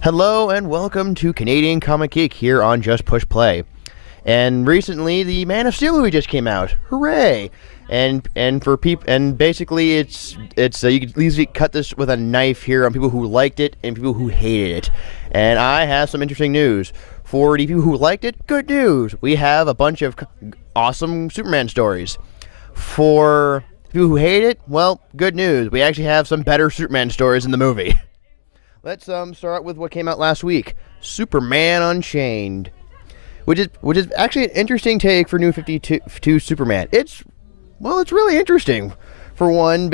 Hello and welcome to Canadian Comic Geek here on Just Push Play. And recently, the Man of Steel movie just came out. Hooray! And basically, it's you can easily cut this with a knife here on people who liked it and people who hated it. And I have some interesting news. For the people who liked it, good news. We have a bunch of awesome Superman stories. For people who hate it, well, good news. We actually have some better Superman stories in the movie. Let's start with what came out last week, Superman Unchained, which is actually an interesting take for New 52 Superman. It's really interesting. For one,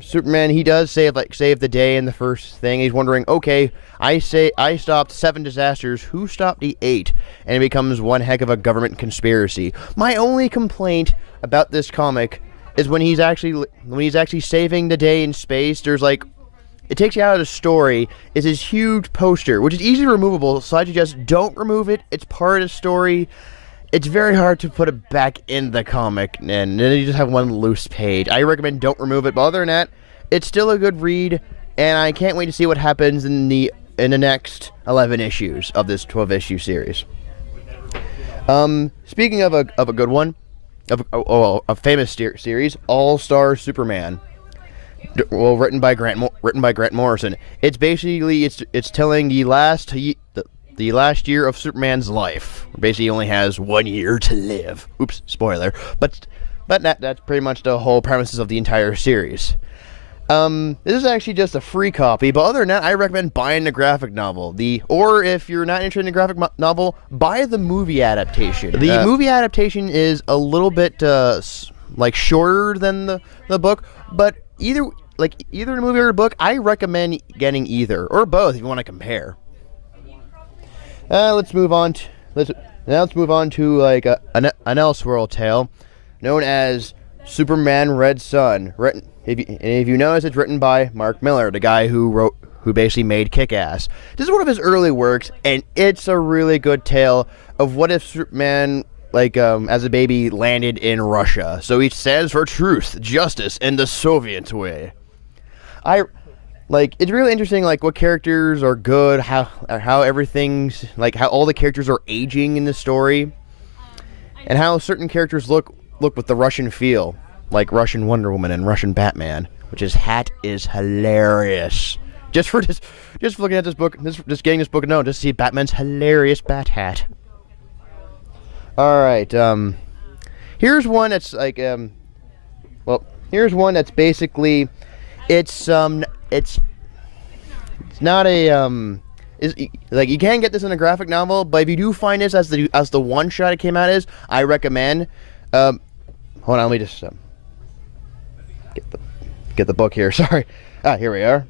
Superman, he does save the day in the first thing. He's wondering, okay, I stopped 7 disasters. Who stopped the 8? And it becomes one heck of a government conspiracy. My only complaint about this comic is when he's actually saving the day in space. There's it takes you out of the story is his huge poster, which is easily removable, so I suggest don't remove it. It's part of the story. It's very hard to put it back in the comic, and then you just have one loose page. I recommend don't remove it, but other than that, it's still a good read, and I can't wait to see what happens in the next 11 issues of this 12-issue series. Speaking of a good one, a famous series, All-Star Superman. Well, written by Grant Morrison. It's basically it's telling the last year of Superman's life. Basically, he only has 1 year to live. Oops, spoiler. But that's pretty much the whole premises of the entire series. This is actually just a free copy, but other than that, I recommend buying the graphic novel. Or if you're not interested in the graphic novel, buy the movie adaptation. The movie adaptation is a little bit shorter than the book, but either the movie or the book, I recommend getting either or both if you want to compare. Let's move on to an Elseworld tale known as Superman Red Sun. If you notice, it's written by Mark Millar, the guy who basically made Kick-Ass. This is one of his early works, and it's a really good tale of what if Superman as a baby landed in Russia. So he stands for truth, justice, and the Soviet way. It's really interesting, what characters are good, how everything's, how all the characters are aging in the story, and how certain characters look with the Russian feel, like Russian Wonder Woman and Russian Batman, which his hat is hilarious. Just looking at this book, just getting this book known, just to see Batman's hilarious bat hat. Alright, here's one that's basically, it's not a, you can get this in a graphic novel, but if you do find this as the one shot it came out as, I recommend, hold on, let me just, get the book here, sorry. Here we are.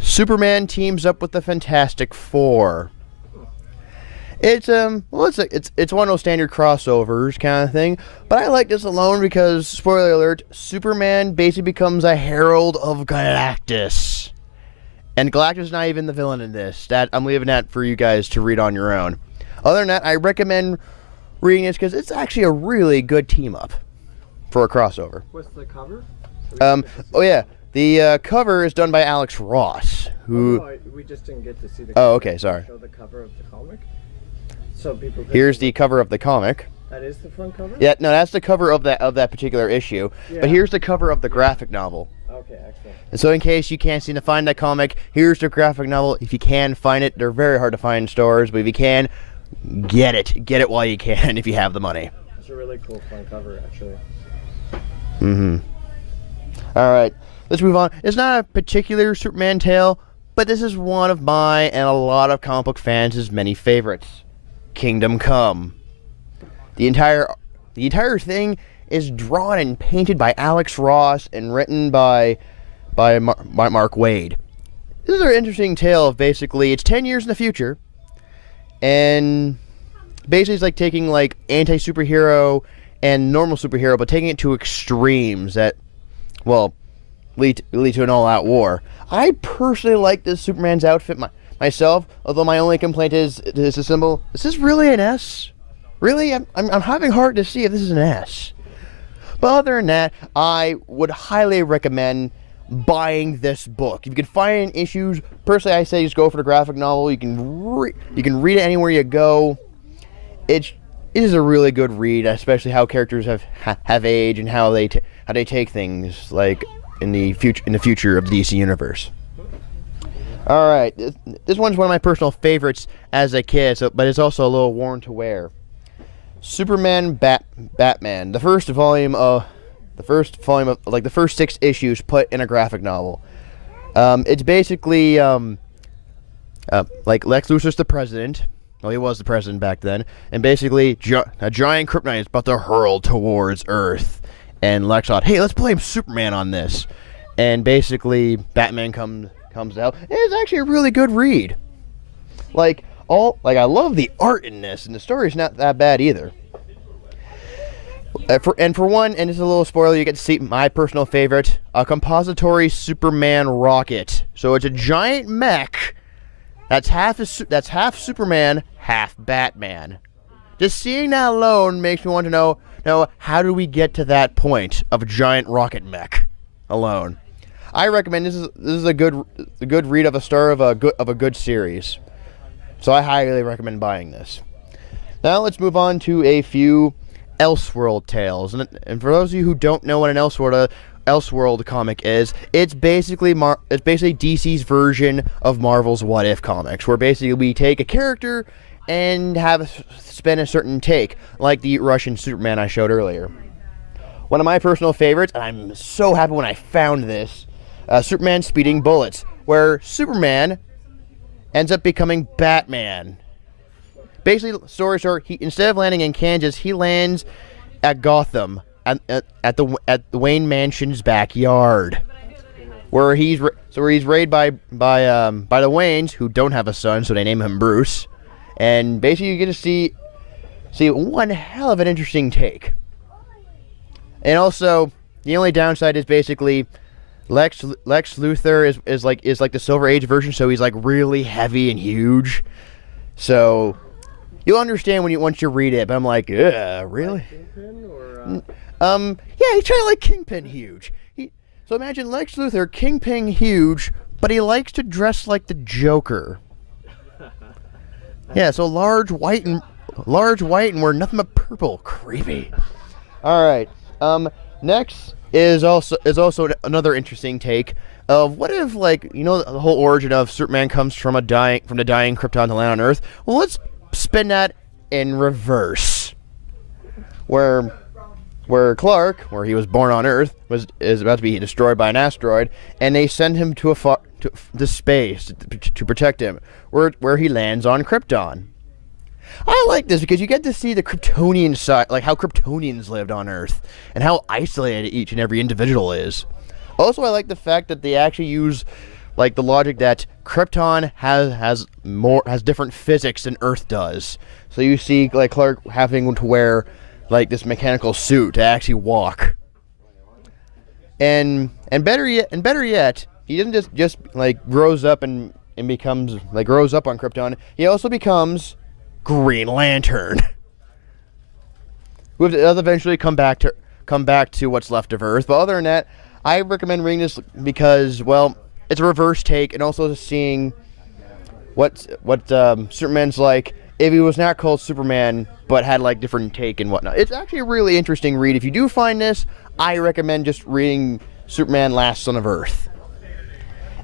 Superman teams up with the Fantastic Four. It's it's one of those standard crossovers kind of thing, but I like this alone because, spoiler alert, Superman basically becomes a herald of Galactus, and Galactus is not even the villain in this. That I'm leaving that for you guys to read on your own. Other than that, I recommend reading this because it's actually a really good team up for a crossover. What's the cover? Oh yeah, the cover is done by Alex Ross, who. Oh, no, we just didn't get to see the. Oh, okay, sorry. Show the cover of the comic. So people. Here's the cover of the comic. That is the front cover? Yeah, no, that's the cover of that particular issue. Yeah. But here's the cover of the graphic novel. Okay, excellent. And so in case you can't seem to find that comic, here's the graphic novel. If you can find it, they're very hard to find in stores, but if you can, get it. Get it while you can if you have the money. It's a really cool front cover, actually. All right, let's move on. It's not a particular Superman tale, but this is one of my and a lot of comic book fans' many favorites. Kingdom Come. The entire thing is drawn and painted by Alex Ross and written by Mark Waid. This is an interesting tale of basically it's 10 years in the future, and basically it's taking anti-superhero and normal superhero, but taking it to extremes that lead to an all-out war. I personally like this Superman's outfit myself, although my only complaint is a symbol. Is this really an S? Really? I'm having hard to see if this is an S. But other than that, I would highly recommend buying this book. If you can find issues, personally I say just go for the graphic novel. You can read it anywhere you go. It is a really good read, especially how characters have aged and how they take things like in the future of the DC universe. All right, this one's one of my personal favorites as a kid, but it's also a little worn to wear. Superman Batman, the first volume of like the first 6 issues put in a graphic novel. It's basically like Lex Luthor's the president. Well, he was the president back then, and basically a giant kryptonite is about to hurl towards Earth, and Lex thought, hey, let's blame Superman on this, and basically Batman comes out, and it's actually a really good read. I love the art in this, and the story's not that bad either. For one, and it's a little spoiler, you get to see my personal favorite, a compository Superman rocket. So it's a giant mech that's half Superman, half Batman. Just seeing that alone makes me want to know how do we get to that point of a giant rocket mech alone. I recommend this is a good read of a start of a good series. So I highly recommend buying this. Now let's move on to a few Elseworld tales, and for those of you who don't know what an Elseworld comic is, it's basically DC's version of Marvel's What If comics, where basically we take a character and spin a certain take, like the Russian Superman I showed earlier. One of my personal favorites, and I'm so happy when I found this, Superman Speeding Bullets, where Superman ends up becoming Batman. Basically, story short, instead of landing in Kansas, he lands at Gotham, at the Wayne Mansion's backyard, where he's raised by the Waynes, who don't have a son, so they name him Bruce, and basically you get to see one hell of an interesting take. And also, the only downside is basically Lex Luthor is like the Silver Age version, so he's like really heavy and huge, so you'll understand once you read it, but I'm like, really? Kingpin Yeah, he's kind of like Kingpin huge. So imagine Lex Luthor, Kingpin huge, but he likes to dress like the Joker. Yeah, so large, white, and wear nothing but purple. Creepy. All right. Next is also another interesting take of what if, like, the whole origin of Superman comes from the dying Krypton to land on Earth. Well, let's spin that in reverse, where Clark, where he was born on Earth, is about to be destroyed by an asteroid, and they send him to space to protect him, where he lands on Krypton. I like this because you get to see the Kryptonian side, like how Kryptonians lived on Earth, and how isolated each and every individual is. Also, I like the fact that they actually use like the logic that Krypton has different physics than Earth does. So you see like Clark having to wear like this mechanical suit to actually walk. And better yet, he doesn't just like grows up and becomes like grows up on Krypton. He also becomes Green Lantern. Who does eventually come back to what's left of Earth. But other than that, I recommend reading this because, well, it's a reverse take, and also seeing what Superman's like if he was not called Superman but had like different take and whatnot. It's actually a really interesting read. If you do find this, I recommend just reading Superman Last Son of Earth.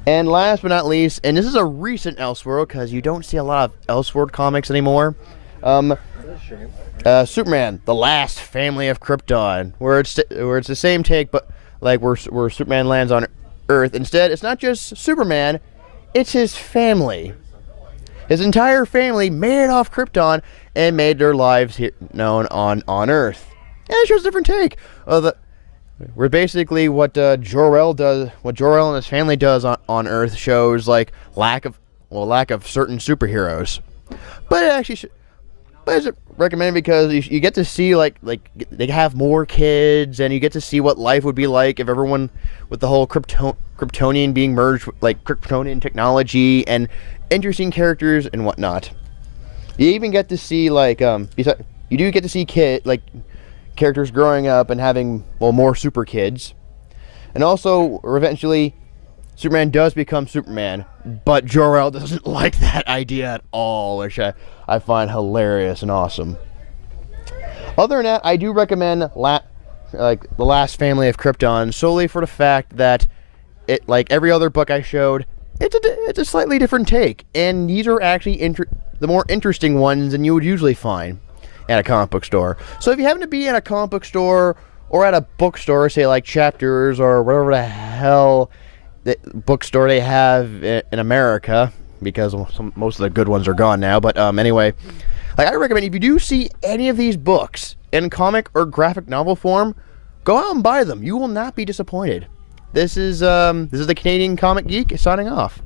And last but not least, and this is a recent Elseworld because you don't see a lot of Elseworld comics anymore. Superman, The Last Family of Krypton, where it's the same take, but like where Superman lands on Earth. Instead, it's not just Superman, it's his family. His entire family made it off Krypton and made their lives known on Earth. And it shows a different take. Where basically what Jor-El and his family does on Earth shows like lack of certain superheroes. But it actually it's recommended because you get to see like they have more kids, and you get to see what life would be like if everyone with the whole Kryptonian being merged with like Kryptonian technology and interesting characters and whatnot. You even get to see like you do get to see characters growing up and having more super kids. And also, eventually, Superman does become Superman, but Jor-El doesn't like that idea at all, which I find hilarious and awesome. Other than that, I do recommend The Last Family of Krypton solely for the fact that it, like every other book I showed, it's a slightly different take, and these are actually the more interesting ones than you would usually find at a comic book store. So if you happen to be at a comic book store or at a bookstore, say like Chapters or whatever the hell the bookstore they have in America, because most of the good ones are gone now, but anyway, like I recommend if you do see any of these books in comic or graphic novel form, go out and buy them. You will not be disappointed. This is the Canadian Comic Geek signing off.